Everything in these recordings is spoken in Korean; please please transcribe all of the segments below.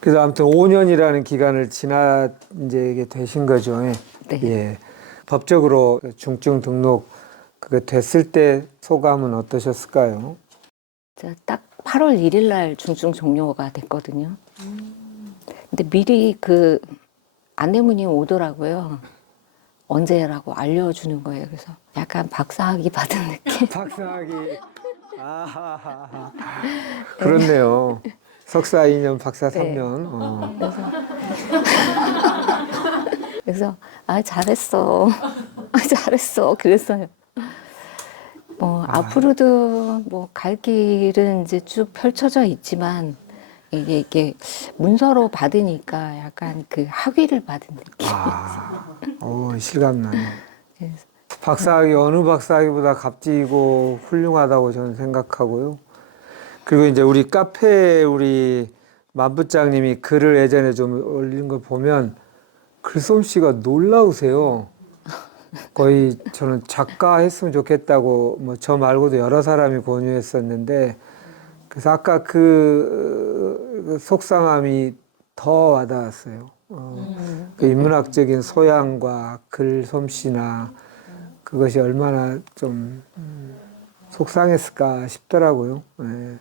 그래서 아무튼 5년이라는 기간을 지나 이제 이게 되신 거죠. 예. 네. 예. 법적으로 중증 등록 그게 됐을 때 소감은 어떠셨을까요? 제가 딱 8월 1일 날 중증 종료가 됐거든요. 근데 미리 그 안내문이 오더라고요. 언제라고 알려주는 거예요. 그래서 약간 박사학위 받은 느낌. 박사학위. 아하하. 그렇네요. 석사 2년, 박사 네. 3년. 그래서 아 잘했어. 아, 잘했어. 그랬어요. 앞으로도 뭐 갈 길은 이제 쭉 펼쳐져 있지만 이게 문서로 받으니까 약간 그 학위를 받은 느낌. 실감나네. 그래서 박사학위 어느 박사학위보다 값지고 훌륭하다고 저는 생각하고요. 그리고 이제 우리 카페에 우리 만부장님이 글을 예전에 좀 올린 걸 보면 글솜씨가 놀라우세요. 거의 저는 작가 했으면 좋겠다고 뭐 저 말고도 여러 사람이 권유했었는데 그래서 아까 그 속상함이 더 와닿았어요. 그 인문학적인 소양과 글솜씨나 그것이 얼마나 좀 속상했을까 싶더라고요. 예.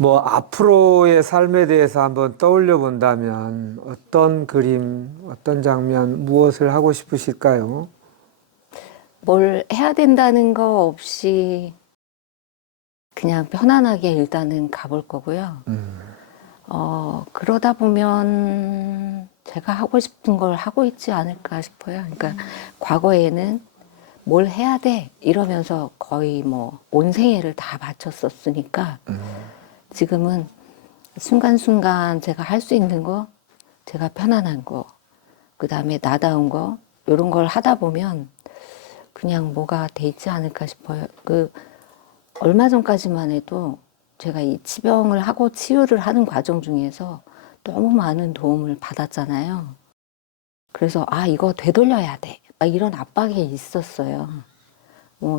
뭐 앞으로의 삶에 대해서 한번 떠올려 본다면 어떤 그림, 어떤 장면, 무엇을 하고 싶으실까요? 뭘 해야 된다는 거 없이 그냥 편안하게 일단은 가볼 거고요. 그러다 보면 제가 하고 싶은 걸 하고 있지 않을까 싶어요. 그러니까 과거에는 뭘 해야 돼 이러면서 거의 뭐 온 생애를 다 바쳤었으니까 지금은 순간순간 제가 할 수 있는 거, 제가 편안한 거, 그 다음에 나다운 거 이런 걸 하다 보면 그냥 뭐가 돼 있지 않을까 싶어요. 얼마 전까지만 해도 제가 이 치병을 하고 치유를 하는 과정 중에서 너무 많은 도움을 받았잖아요. 그래서 이거 되돌려야 돼. 막 이런 압박이 있었어요.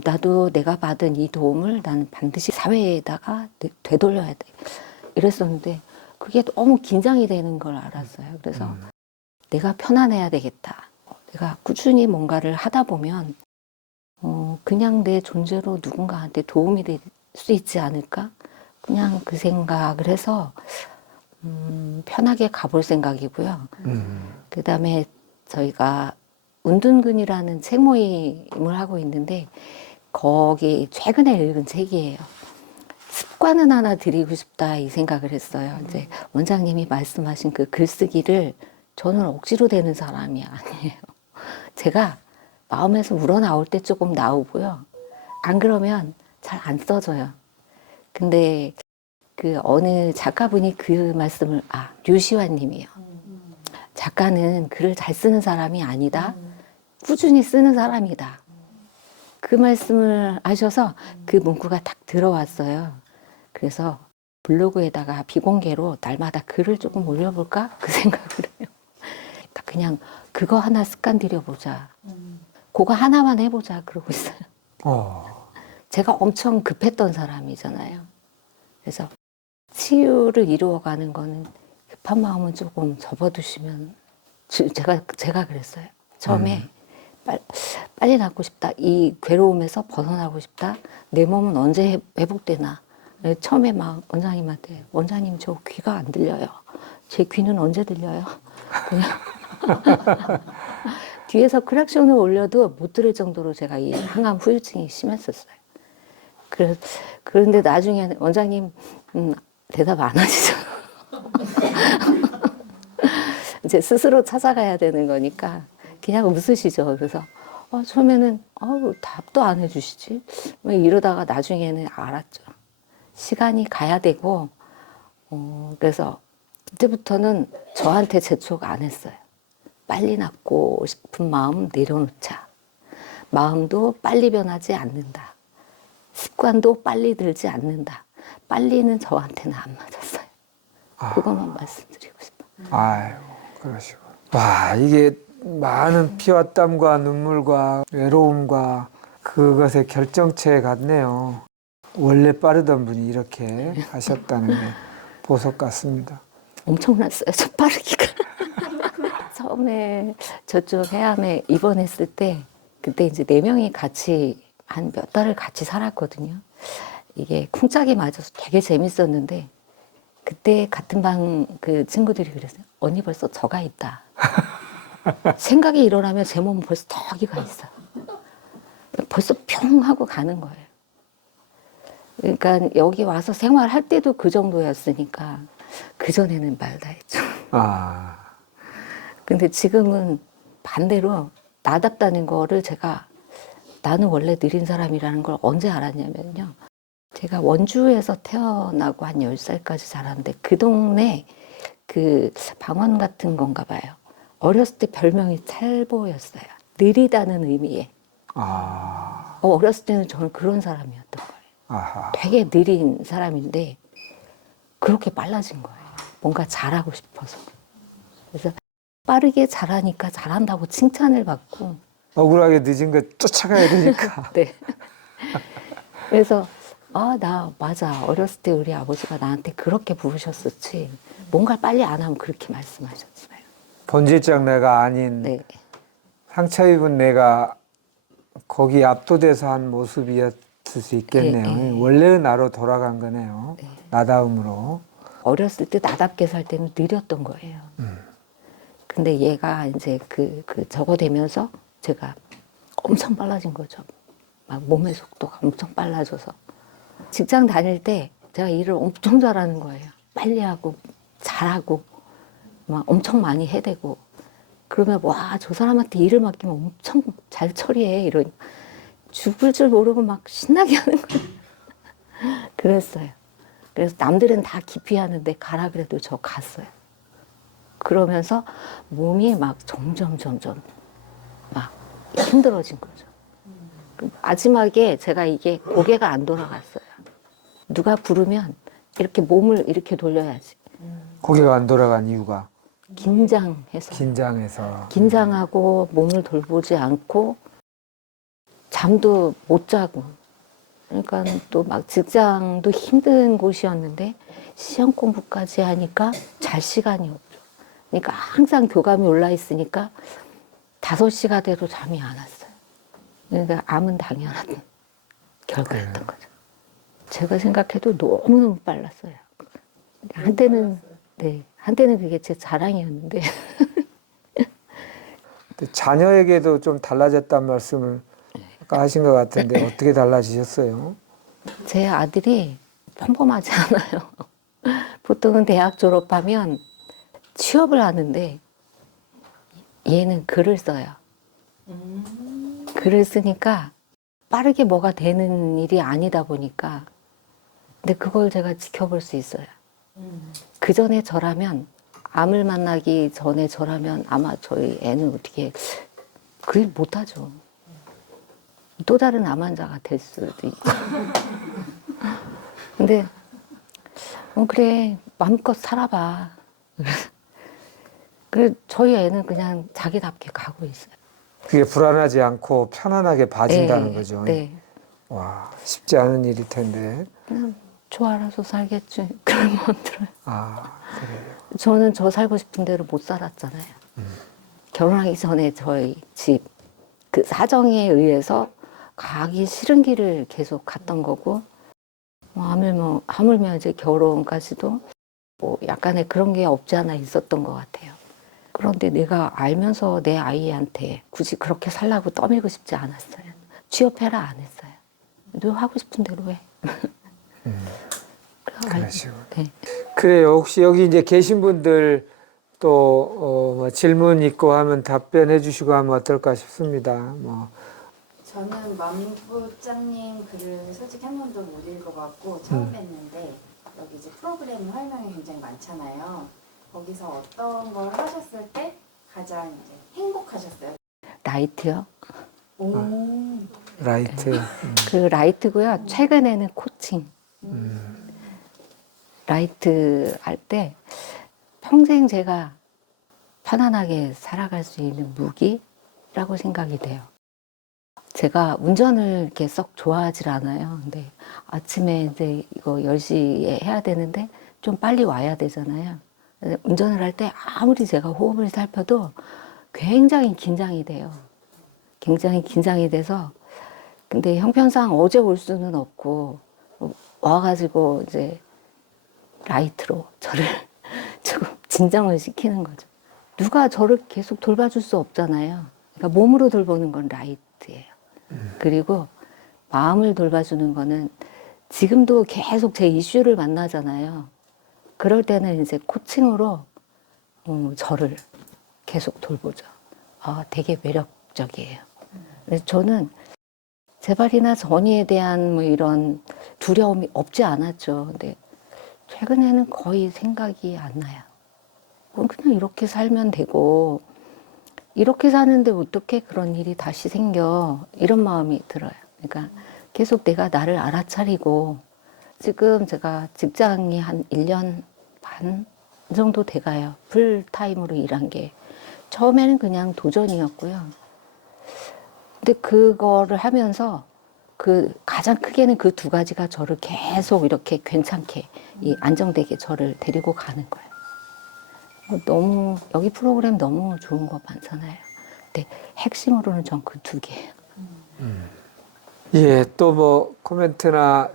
나도 내가 받은 이 도움을 나는 반드시 사회에다가 되돌려야 돼. 이랬었는데 그게 너무 긴장이 되는 걸 알았어요. 그래서 내가 편안해야 되겠다. 내가 꾸준히 뭔가를 하다 보면 그냥 내 존재로 누군가한테 도움이 될 수 있지 않을까? 그냥 그 생각을 해서 편하게 가볼 생각이고요. 그 다음에 저희가 운둔근이라는 책 모임을 하고 있는데 거기 최근에 읽은 책이에요. 습관은 하나 드리고 싶다 이 생각을 했어요. 이제 원장님이 말씀하신 그 글쓰기를 저는 억지로 되는 사람이 아니에요. 제가 마음에서 우러나올 때 조금 나오고요. 안 그러면 잘 안 써져요. 근데 그 어느 작가분이 그 말씀을, 류시환 님이에요. 작가는 글을 잘 쓰는 사람이 아니다. 꾸준히 쓰는 사람이다. 그 말씀을 하셔서 그 문구가 딱 들어왔어요. 그래서 블로그에다가 비공개로 날마다 글을 조금 올려볼까? 그 생각을 해요. 그냥 그거 하나 습관 들여보자. 그거 하나만 해보자. 그러고 있어요. 제가 엄청 급했던 사람이잖아요. 그래서 치유를 이루어가는 거는 급한 마음은 조금 접어두시면 제가 그랬어요. 처음에 빨리 낫고 싶다. 이 괴로움에서 벗어나고 싶다. 내 몸은 언제 회복되나. 처음에 막 원장님한테 원장님 저 귀가 안 들려요. 제 귀는 언제 들려요? 뒤에서 크락션을 올려도 못 들을 정도로 제가 이 항암 후유증이 심했었어요. 그런데 나중에는 원장님 대답 안 하시죠. 이제 스스로 찾아가야 되는 거니까 그냥 웃으시죠. 그래서 처음에는 답도 안 해주시지. 이러다가 나중에는 알았죠. 시간이 가야 되고 그래서 그때부터는 저한테 재촉 안 했어요. 빨리 낫고 싶은 마음 내려놓자. 마음도 빨리 변하지 않는다. 습관도 빨리 들지 않는다. 빨리는 저한테는 안 맞았어요. 그것만 말씀드리고 싶어요. 아유, 그러시고. 와, 이게 많은 피와 땀과 눈물과 외로움과 그것의 결정체 같네요. 원래 빠르던 분이 이렇게 하셨다는 게 보석 같습니다. 엄청났어요. 저 빠르기가. 처음에 저쪽 해암에 입원했을 때 그때 이제 4명이 같이 한 몇 달을 같이 살았거든요. 이게 쿵짝이 맞아서 되게 재밌었는데 그때 같은 방 그 친구들이 그랬어요. 언니 벌써 저가 있다. 생각이 일어나면 제 몸은 벌써 저기가 있어. 벌써 평 하고 가는 거예요. 그러니까 여기 와서 생활할 때도 그 정도였으니까 그전에는 말다 했죠. 아, 근데 지금은 반대로 나답다는 거를 제가 나는 원래 느린 사람이라는 걸 언제 알았냐면요. 제가 원주에서 태어나고 한 10살까지 자랐는데 그 동네 그 방언 같은 건가 봐요. 어렸을 때 별명이 찰보였어요. 느리다는 의미에. 아, 어렸을 때는 저는 그런 사람이었던 거예요. 아하. 되게 느린 사람인데 그렇게 빨라진 거예요. 뭔가 잘하고 싶어서. 그래서 빠르게 잘하니까 잘한다고 칭찬을 받고. 억울하게 늦은 거 쫓아가야 되니까. 네. 그래서 아, 나 맞아. 어렸을 때 우리 아버지가 나한테 그렇게 부르셨었지. 뭔가 빨리 안 하면 그렇게 말씀하셨어요. 본질적 내가 아닌 네. 상처 입은 내가 거기 압도돼서 한 모습이었을 수 있겠네요. 예, 예. 원래의 나로 돌아간 거네요. 네. 나다움으로. 어렸을 때 나답게 살 때는 느렸던 거예요. 근데 얘가 이제 저거 되면서 제가 엄청 빨라진 거죠. 막 몸의 속도가 엄청 빨라져서. 직장 다닐 때 제가 일을 엄청 잘하는 거예요. 빨리 하고, 잘하고, 막 엄청 많이 해대고. 그러면, 와, 저 사람한테 일을 맡기면 엄청 잘 처리해. 이러니. 죽을 줄 모르고 막 신나게 하는 거예요. 그랬어요. 그래서 남들은 다 기피하는데 가라 그래도 저 갔어요. 그러면서 몸이 막 점점 막 힘들어진 거죠. 마지막에 제가 이게 고개가 안 돌아갔어요. 누가 부르면 이렇게 몸을 이렇게 돌려야지. 고개가 안 돌아간 이유가 긴장해서. 긴장해서. 긴장하고 몸을 돌보지 않고 잠도 못 자고. 그러니까 또 막 직장도 힘든 곳이었는데 시험 공부까지 하니까 잘 시간이 없죠. 그러니까 항상 교감이 올라 있으니까 5시가 돼도 잠이 안 왔어요. 그러니까 암은 당연한 결과였던 거죠. 제가 생각해도 너무너무 빨랐어요. 한때는 그게 제 자랑이었는데. 근데 자녀에게도 좀 달라졌다는 말씀을 아까 하신 것 같은데 어떻게 달라지셨어요? 제 아들이 평범하지 않아요. 보통은 대학 졸업하면 취업을 하는데 얘는 글을 써요. 글을 쓰니까 빠르게 뭐가 되는 일이 아니다 보니까 근데 그걸 제가 지켜볼 수 있어요. 그 전에 저라면 암을 만나기 전에 저라면 아마 저희 애는 어떻게 글 못하죠. 또 다른 암 환자가 될 수도 있죠. 근데 그래 마음껏 살아봐. 그래 저희 애는 그냥 자기답게 가고 있어요. 그게 불안하지 않고 편안하게 봐진다는 네, 거죠. 네. 와, 쉽지 않은 일일 텐데. 그냥 저 알아서 살겠지. 그런 마음 들어요. 아, 그래요. 저는 저 살고 싶은 대로 못 살았잖아요. 결혼하기 전에 저희 집 그 사정에 의해서 가기 싫은 길을 계속 갔던 거고 하물며 이제 결혼까지도 뭐 약간의 그런 게 없지 않아 있었던 것 같아요. 그런데 내가 알면서 내 아이한테 굳이 그렇게 살라고 떠밀고 싶지 않았어요. 취업해라 안 했어요. 너 하고 싶은 대로 해. 그러시고. 네. 그래요. 혹시 여기 이제 계신 분들 또 뭐 질문 있고 하면 답변해 주시고 하면 어떨까 싶습니다. 뭐 저는 만부장님 글을 솔직히 한 번도 못 읽어봤고 처음 뵀는데 여기 이제 프로그램 활명이 굉장히 많잖아요. 거기서 어떤 걸 하셨을 때 가장 이제 행복하셨어요? 라이트요? 오, 라이트. 그 라이트고요. 최근에는 코칭. 라이트 할 때 평생 제가 편안하게 살아갈 수 있는 무기라고 생각이 돼요. 제가 운전을 이렇게 썩 좋아하질 않아요. 근데 아침에 이제 이거 10시에 해야 되는데 좀 빨리 와야 되잖아요. 운전을 할 때 아무리 제가 호흡을 살펴도 굉장히 긴장이 돼요. 굉장히 긴장이 돼서 근데 형편상 어제 올 수는 없고 와가지고 이제 라이트로 저를 조금 진정을 시키는 거죠. 누가 저를 계속 돌봐줄 수 없잖아요. 그러니까 몸으로 돌보는 건 라이트예요. 그리고 마음을 돌봐주는 거는 지금도 계속 제 이슈를 만나잖아요. 그럴 때는 이제 코칭으로 저를 계속 돌보죠. 아, 되게 매력적이에요. 그래서 저는 재발이나 전이에 대한 뭐 이런 두려움이 없지 않았죠. 근데 최근에는 거의 생각이 안 나요. 그냥 이렇게 살면 되고 이렇게 사는데 어떻게 그런 일이 다시 생겨 이런 마음이 들어요. 그러니까 계속 내가 나를 알아차리고 지금 제가 직장이 한 1년 반 정도 돼가요. 풀타임으로 일한 게. 처음에는 그냥 도전이었고요. 근데 그거를 하면서 그 가장 크게는 그 두 가지가 저를 계속 이렇게 괜찮게 이 안정되게 저를 데리고 가는 거예요. 너무 여기 프로그램 너무 좋은 거 많잖아요. 근데 핵심으로는 전 그 두 개예요. 예, 또 뭐 코멘트나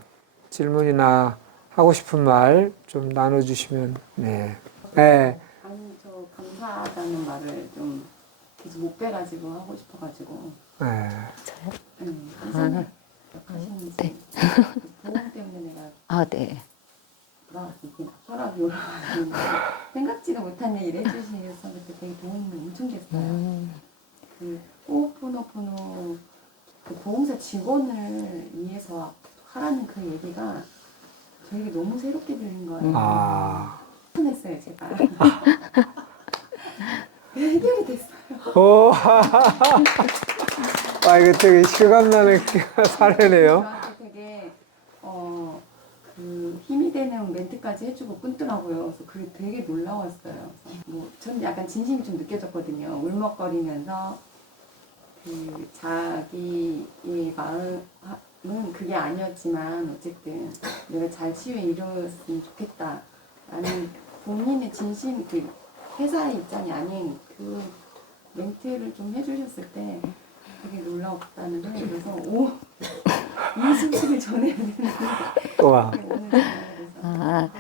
질문이나 하고 싶은 말 좀 나눠주시면, 네. 네. 아니 저 감사하다는 말을 좀 계속 못 빼가지고 하고 싶어가지고 네. 저요? 선생님 하시는지 네. 보험 때문에 내가 아, 네. 이게 혈압이 올라가지고 생각지도 못한 얘기를 해주셔서 그때 되게 도움이 엄청 됐어요. 그 호흡포노포노 그 보험사 직원을 위해서 하라는 그 얘기가 저에게 너무 새롭게 들린 거예요. 아. 했어요 제가. 해결이 됐어요. 오, 아, 이거 되게 실감나는 사례네요. 저한테 되게 그 힘이 되는 멘트까지 해주고 끊더라고요. 그래서 그게 되게 놀라웠어요. 그래서 뭐 저는 약간 진심이 좀 느껴졌거든요. 울먹거리면서 그 자기의 마음은 그게 아니었지만 어쨌든 내가 잘 치유에 이뤘으면 좋겠다라는 본인의 진심 그 회사의 입장이 아닌 그 멘트를 좀 해주셨을 때 되게 놀라웠다는 생각이 들어서 이 소식을 전해야 되는데 와. 오늘 전해야 돼서 아,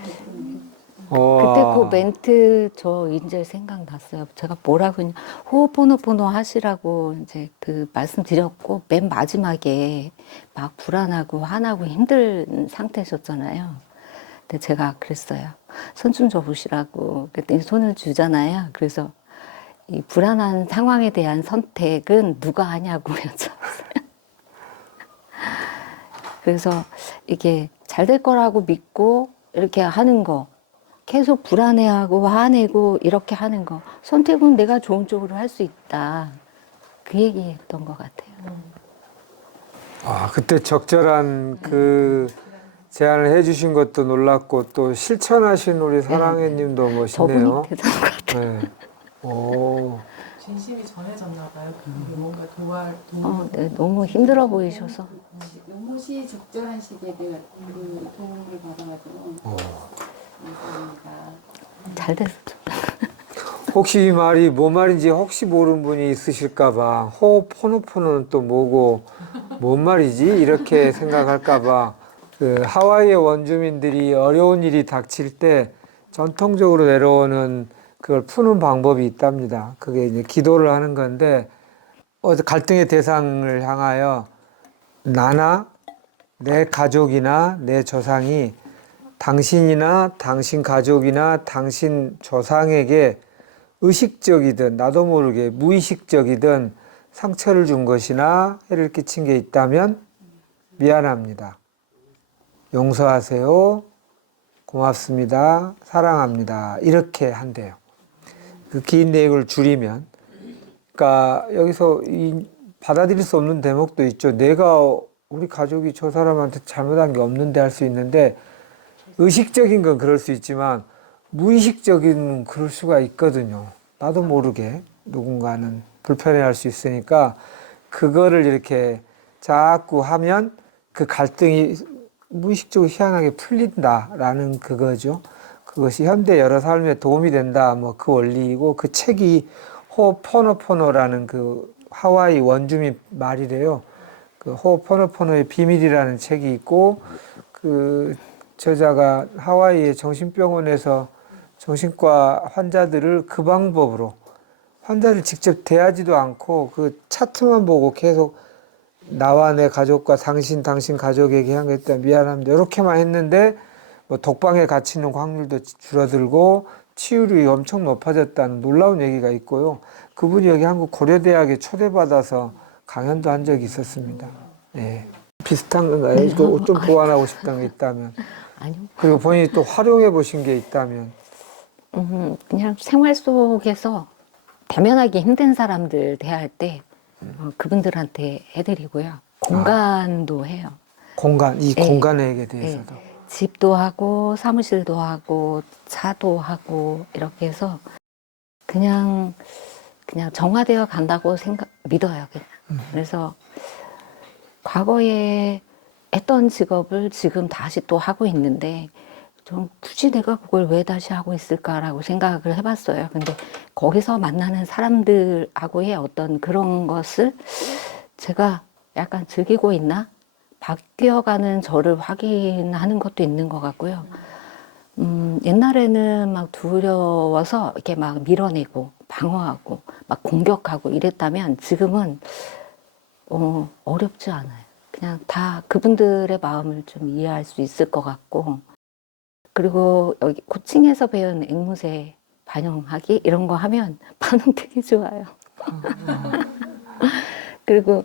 와. 그때 그 멘트 저 이제 생각났어요. 제가 뭐라고 했냐. 호흡포노포노 하시라고 이제 그 말씀드렸고 맨 마지막에 막 불안하고 화나고 힘든 상태셨잖아요. 근데 제가 그랬어요. 손 좀 줘보시라고. 그랬더니 손을 주잖아요. 그래서 이 불안한 상황에 대한 선택은 누가 하냐고 여쭤봤어요. 그래서 이게 잘 될 거라고 믿고 이렇게 하는 거, 계속 불안해하고 화내고 이렇게 하는 거, 선택은 내가 좋은 쪽으로 할 수 있다. 그 얘기했던 것 같아요. 아, 그때 적절한 그 제안을 해주신 것도 놀랐고 또 실천하신 우리 사랑해 님도 멋있네요. 저분이 대단한 것 같아요. 네. 오. 진심이 전해졌나 봐요. 그게 뭔가 네, 너무 힘들어 보이셔서. 너무 적절한 시기에 내가 그 도움을 받아가지고 감사합니다. 잘 됐어. 혹시 이 말이 뭐 말인지 혹시 모르는 분이 있으실까봐 호포노포노는 또 뭐고 뭔 말이지 이렇게 생각할까봐 그 하와이의 원주민들이 어려운 일이 닥칠 때 전통적으로 내려오는 그걸 푸는 방법이 있답니다. 그게 이제 기도를 하는 건데 갈등의 대상을 향하여 나나 내 가족이나 내 조상이 당신이나 당신 가족이나 당신 조상에게 의식적이든 나도 모르게 무의식적이든 상처를 준 것이나 해를 끼친 게 있다면 미안합니다. 용서하세요. 고맙습니다. 사랑합니다. 이렇게 한대요. 그 긴 내용을 줄이면. 그러니까 여기서 받아들일 수 없는 대목도 있죠. 내가 우리 가족이 저 사람한테 잘못한 게 없는데 할 수 있는데 의식적인 건 그럴 수 있지만 무의식적인 건 그럴 수가 있거든요. 나도 모르게 누군가는 불편해할 수 있으니까 그거를 이렇게 자꾸 하면 그 갈등이 무의식적으로 희한하게 풀린다라는 그거죠. 그것이 현대 여러 삶에 도움이 된다. 뭐 그 원리이고 그 책이 호포노포노라는 그 하와이 원주민 말이래요. 그 호포노포노의 비밀이라는 책이 있고 그 저자가 하와이의 정신병원에서 정신과 환자들을 그 방법으로 환자를 직접 대하지도 않고 그 차트만 보고 계속 나와 내 가족과 당신 가족에게 하겠다 미안합니다 이렇게만 했는데 뭐 독방에 갇히는 확률도 줄어들고 치유율이 엄청 높아졌다는 놀라운 얘기가 있고요. 그분이 여기 한국 고려대학에 초대받아서 강연도 한 적이 있었습니다. 예. 비슷한 건가요? 네. 이거 좀 보완하고 싶다는 게 있다면. 아니요. 그리고 본인이 또 활용해 보신 게 있다면. 그냥 생활 속에서 대면하기 힘든 사람들 대할 때 그분들한테 해드리고요. 공간도 해요. 공간, 이 예. 공간에 대해서도. 집도 하고 사무실도 하고 차도 하고 이렇게 해서 그냥 정화되어 간다고 믿어요. 그냥. 그래서 과거에 했던 직업을 지금 다시 또 하고 있는데 좀 굳이 내가 그걸 왜 다시 하고 있을까라고 생각을 해봤어요. 근데 거기서 만나는 사람들하고의 어떤 그런 것을 제가 약간 즐기고 있나? 바뀌어가는 저를 확인하는 것도 있는 것 같고요. 옛날에는 막 두려워서 이렇게 막 밀어내고 방어하고 막 공격하고 이랬다면 지금은 어렵지 않아요. 그냥 다 그분들의 마음을 좀 이해할 수 있을 것 같고, 그리고 여기 코칭에서 배운 앵무새 반영하기 이런 거 하면 반응 되게 좋아요. 그리고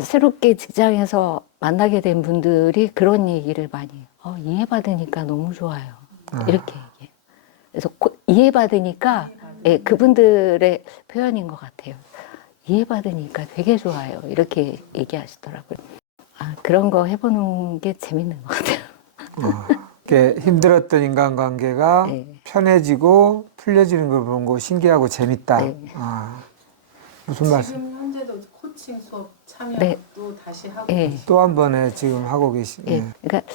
새롭게 직장에서 만나게 된 분들이 그런 얘기를 많이 해요. 이해받으니까 너무 좋아요. 이렇게 얘기해요. 그래서 이해받으니까 예, 그분들의 표현인 것 같아요. 이해받으니까 되게 좋아요. 이렇게 얘기하시더라고요. 그런 거 해보는 게 재밌는 것 같아요. 이렇게 힘들었던 인간관계가 네. 편해지고 풀려지는 걸 보는 거 신기하고 재밌다. 네. 무슨 말씀? 지금 현재도 코칭 수업 참여 네. 또 다시 하고 네. 계시죠? 또 한 번에 지금 하고 계시네. 예, 그러니까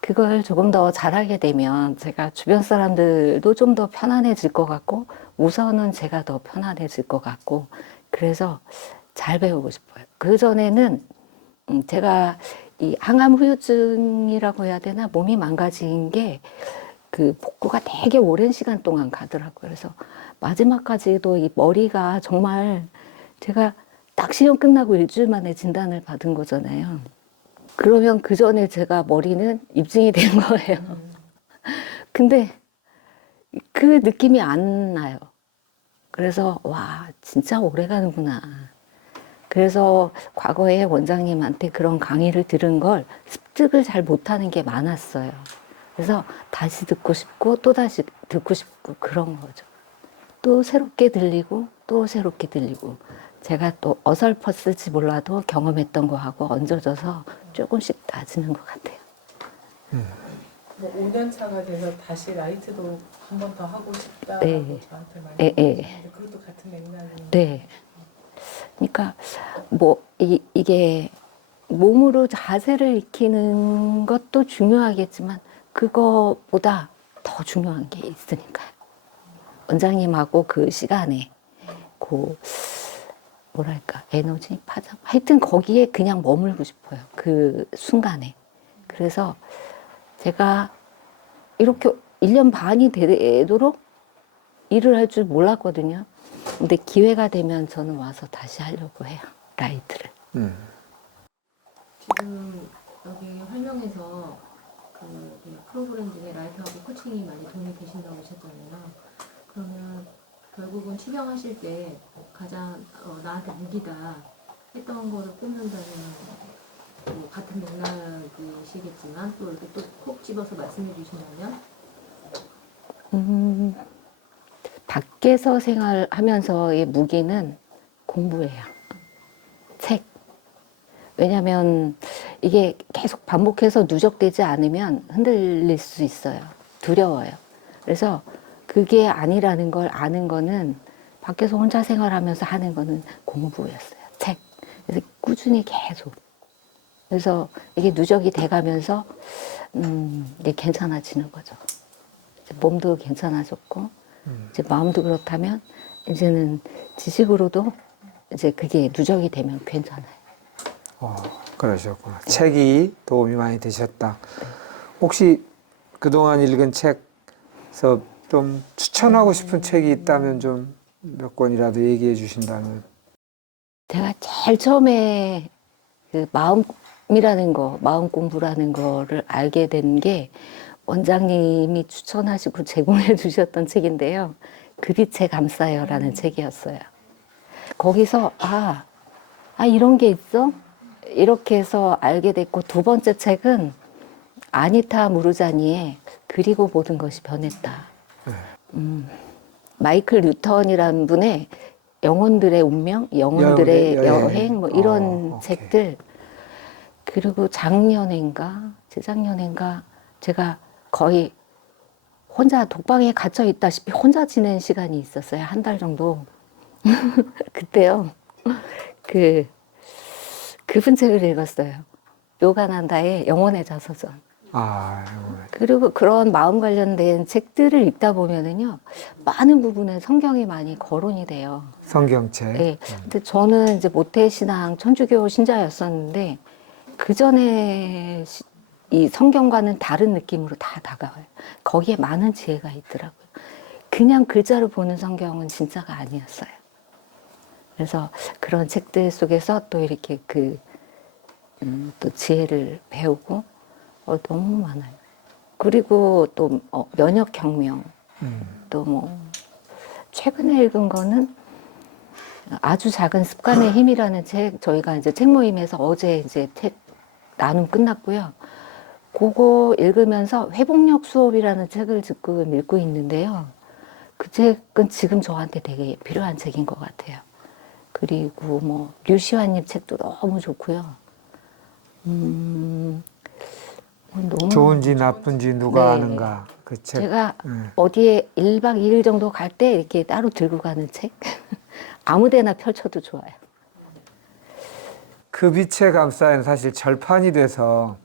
그걸 조금 더 잘하게 되면 제가 주변 사람들도 좀 더 편안해질 것 같고 우선은 제가 더 편안해질 것 같고 그래서 잘 배우고 싶어요. 그전에는 제가 이 항암 후유증이라고 해야 되나 몸이 망가진 게 그 복구가 되게 오랜 시간 동안 가더라고요. 그래서 마지막까지도 이 머리가 정말 제가 딱 시험 끝나고 일주일 만에 진단을 받은 거잖아요. 그러면 그 전에 제가 머리는 입증이 된 거예요. 근데 그 느낌이 안 나요. 그래서 와 진짜 오래 가는구나. 그래서 과거에 원장님한테 그런 강의를 들은 걸 습득을 잘 못하는 게 많았어요. 그래서 다시 듣고 싶고 또 다시 듣고 싶고 그런 거죠. 또 새롭게 들리고 또 새롭게 들리고 제가 또 어설펐을지 몰라도 경험했던 거하고 얹어져서 조금씩 낮아지는 것 같아요. 뭐 5년 차가 돼서 다시 라이트도 한 번 더 하고 싶다라고 네. 저한테 예, 예. 말씀하셨는데 그것도 같은 맥락인 네. 그러니까 뭐 이게 몸으로 자세를 익히는 것도 중요하겠지만 그거보다 더 중요한 게 있으니까요. 원장님하고 그 시간에 그 뭐랄까 에너지 파장 하여튼 거기에 그냥 머물고 싶어요. 그 순간에. 그래서 제가 이렇게 1년 반이 되도록 일을 할 줄 몰랐거든요. 근데 기회가 되면 저는 와서 다시 하려고 해요. 라이트를. 지금 여기 활명에서 그 프로그램 중에 라이트하고 코칭이 많이 도움이 되신다고 하셨잖아요. 그러면 결국은 치료하실 때 가장 나한테 무기다 했던 거를 꼽는다면 뭐 같은 맥락이시겠지만 또 이렇게 또 콕 집어서 말씀해 주신다면 밖에서 생활하면서의 무기는 공부예요. 책. 왜냐하면 이게 계속 반복해서 누적되지 않으면 흔들릴 수 있어요. 두려워요. 그래서 그게 아니라는 걸 아는 거는 밖에서 혼자 생활하면서 하는 거는 공부였어요. 책. 그래서 꾸준히 계속. 그래서 이게 누적이 돼가면서 이게 괜찮아지는 거죠. 이제 몸도 괜찮아졌고 이제 마음도 그렇다면 이제는 지식으로도 이제 그게 누적이 되면 괜찮아요. 그러셨구나. 책이 도움이 많이 되셨다. 혹시 그동안 읽은 책에서 좀 추천하고 싶은 책이 있다면 좀 몇 권이라도 얘기해 주신다면. 제가 제일 처음에 그 마음이라는 거, 마음 공부라는 거를 알게 된 게 원장님이 추천하시고 제공해 주셨던 책인데요. 그 빛에 감싸요라는 책이었어요. 거기서 이런 게 있어? 이렇게 해서 알게 됐고, 두 번째 책은 아니타 무르자니의 그리고 모든 것이 변했다. 마이클 뉴턴이라는 분의 영혼들의 운명, 영혼들의 여행, 뭐 이런 오케이. 책들. 그리고 작년인가 재작년인가 제가 거의 혼자 독방에 갇혀 있다시피 혼자 지낸 시간이 있었어요. 한 달 정도. 그때요. 그분 책을 읽었어요. 요가난다의 영혼의 자서전. 그리고 그런 마음 관련된 책들을 읽다 보면은요, 많은 부분에 성경이 많이 거론이 돼요. 성경책. 네. 근데 저는 이제 모태신앙 천주교 신자였었는데, 그 전에 이 성경과는 다른 느낌으로 다 다가와요. 거기에 많은 지혜가 있더라고요. 그냥 글자로 보는 성경은 진짜가 아니었어요. 그래서 그런 책들 속에서 또 이렇게 또 지혜를 배우고, 너무 많아요. 그리고 또 면역혁명, 또 뭐 최근에 읽은 거는 아주 작은 습관의 힘이라는 책, 저희가 이제 책 모임에서 어제 이제 책 나눔 끝났고요. 그거 읽으면서 회복력 수업이라는 책을 지금 읽고 있는데요. 그 책은 지금 저한테 되게 필요한 책인 것 같아요. 그리고 뭐 류시환님 책도 너무 좋고요. 너무 좋은지 나쁜지 누가 네. 아는가 그 책. 제가 어디에 1박 2일 정도 갈 때 이렇게 따로 들고 가는 책. 아무 데나 펼쳐도 좋아요. 그 빛에 감싸요는 사실 절판이 돼서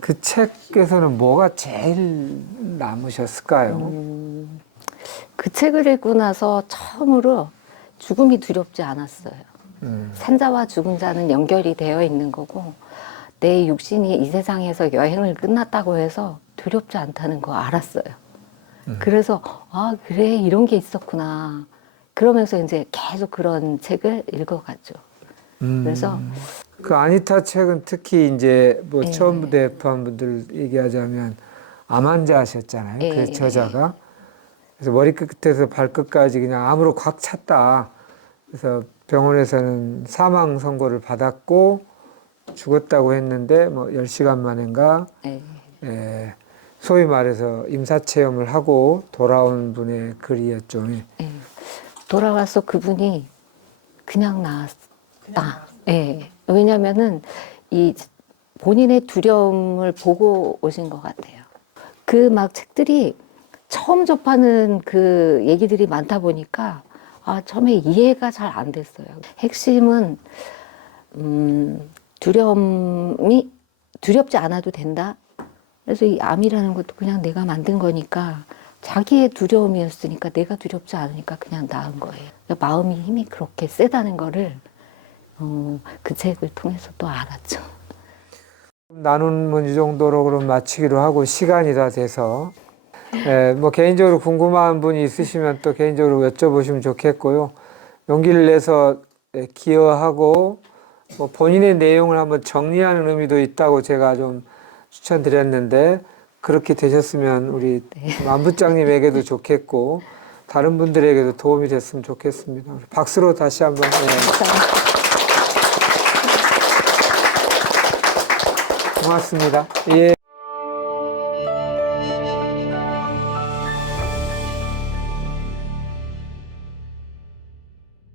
그 책에서는 뭐가 제일 남으셨을까요? 그 책을 읽고 나서 처음으로 죽음이 두렵지 않았어요. 산자와 죽은 자는 연결이 되어 있는 거고, 내 육신이 이 세상에서 여행을 끝났다고 해서 두렵지 않다는 거 알았어요. 그래서 그래, 이런 게 있었구나. 그러면서 이제 계속 그런 책을 읽어갔죠. 그래서 그 아니타 책은 특히 이제 뭐 네. 처음 대표한 분들 얘기하자면 암 환자셨잖아요. 그 네. 저자가. 그래서 머리끝에서 발끝까지 그냥 암으로 꽉 찼다. 그래서 병원에서는 사망 선고를 받았고 죽었다고 했는데 뭐 10시간 만인가 소위 말해서 임사체험을 하고 돌아온 분의 글이었죠. 돌아와서 그분이 그냥 나았다. 왜냐면은 이 본인의 두려움을 보고 오신 것 같아요. 그 막 책들이 처음 접하는 그 얘기들이 많다 보니까 처음에 이해가 잘 안 됐어요. 핵심은 두렵지 않아도 된다. 그래서 이 암이라는 것도 그냥 내가 만든 거니까 자기의 두려움이었으니까 내가 두렵지 않으니까 그냥 나은 거예요. 그러니까 마음이 힘이 그렇게 세다는 거를 그 책을 통해서 또 알았죠. 나눔은 이 정도로 그럼 마치기로 하고 시간이 다 돼서 뭐 개인적으로 궁금한 분이 있으시면 또 개인적으로 여쭤보시면 좋겠고요. 용기를 내서 기여하고 뭐 본인의 내용을 한번 정리하는 의미도 있다고 제가 좀 추천드렸는데 그렇게 되셨으면 우리 만부장님에게도 좋겠고 다른 분들에게도 도움이 됐으면 좋겠습니다. 박수로 다시 한번. 고맙습니다. 예.